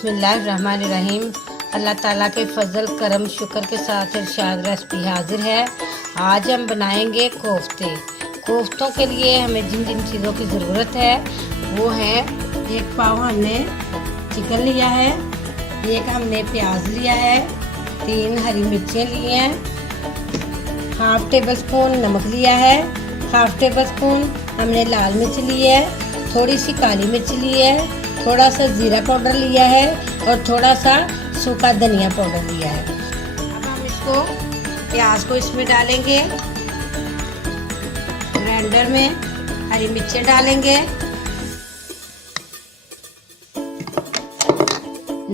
बिस्मिल्लाहिर्रहमानिर्रहीम। अल्लाह ताला के फजल करम शुक्र के साथ इरशाद रेसिपी हाजिर है। आज हम बनाएंगे कोफ्ते। कोफ्तों के लिए हमें जिन जिन चीज़ों की ज़रूरत है वो है, एक पाव हमने चिकन लिया है, एक हमने प्याज लिया है, 3 हरी मिर्चें ली हैं, हाफ टेबल स्पून नमक लिया है, हाफ टेबल स्पून हमने लाल मिर्च ली है, थोड़ी सी काली मिर्च ली है, थोड़ा सा जीरा पाउडर लिया है और थोड़ा सा सूखा धनिया पाउडर लिया है। अब हम इसको प्याज को इसमें डालेंगे, ग्राइंडर में हरी मिर्चें डालेंगे,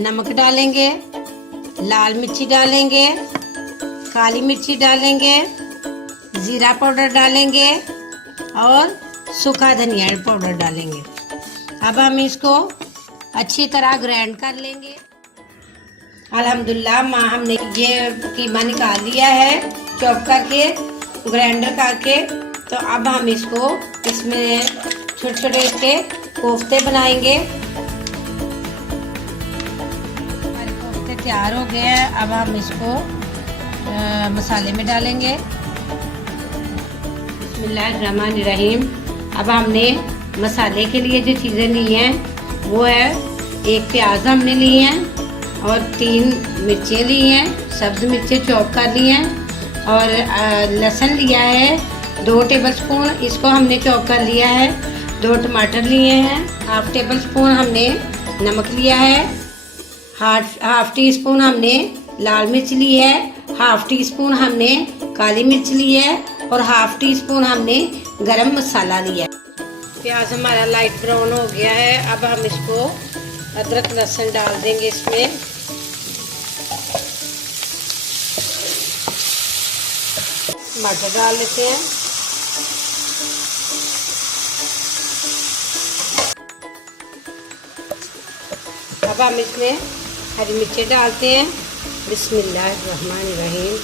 नमक डालेंगे, लाल मिर्ची डालेंगे, काली मिर्ची डालेंगे, जीरा पाउडर डालेंगे और सूखा धनिया पाउडर डालेंगे। अब हम इसको अच्छी तरह ग्राइंड कर लेंगे। अल्हम्दुलिल्लाह हमने ये कीमा निकाल लिया है चॉप करके, ग्राइंडर करके। तो अब हम इसको इसमें छोटे छोटे इसके कोफ्ते बनाएंगे। हमारे कोफ्ते तैयार हो गए हैं। अब हम इसको मसाले में डालेंगे। बिस्मिल्लाहिर्रहमानिर्रहीम। अब हमने मसाले के लिए जो चीज़ें ली हैं वो है, एक प्याज हमने ली हैं और 3 मिर्चें ली हैं, सब्ज़ मिर्चें चॉप कर ली हैं, और लहसुन लिया है 2 टेबल स्पून, इसको हमने चॉप कर लिया है। 2 टमाटर लिए हैं, हाफ टेबल स्पून हमने नमक लिया है, हाफ टी स्पून हमने लाल मिर्च ली है, हाफ टी स्पून हमने काली मिर्च ली है और हाफ टी स्पून हमने गरम मसाला लिया है। प्याज हमारा लाइट ब्राउन हो गया है। अब हम इसको अदरक लहसुन डाल देंगे इसमें। टमाटर डाल लेते हैं। अब हम इसमें हरी मिर्चें डालते हैं। बिस्मिल्लाहिर्रहमानिर्रहीम।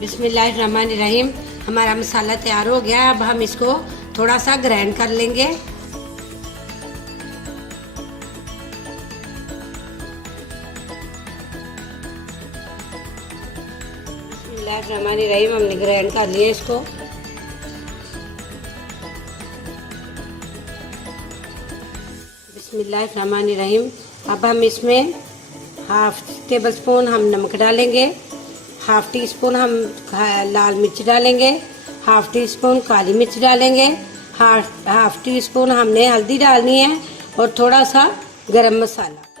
बिस्मिल्लाहिर्रहमानिर्रहीम। हमारा मसाला तैयार हो गया। अब हम इसको थोड़ा सा ग्राइंड कर लेंगे। बिस्मिल्लाहिर्रहमानिर्रहीम। हमने ग्राइंड कर लिया इसको। बिस्मिल्लाहिर्रहमानिर्रहीम। अब हम इसमें हाफ टेबल स्पून हम नमक डालेंगे, हाफ टी स्पून हम लाल मिर्च डालेंगे, हाफ टी स्पून काली मिर्च डालेंगे, हाफ टी स्पून हमने हल्दी डालनी है और थोड़ा सा गरम मसाला।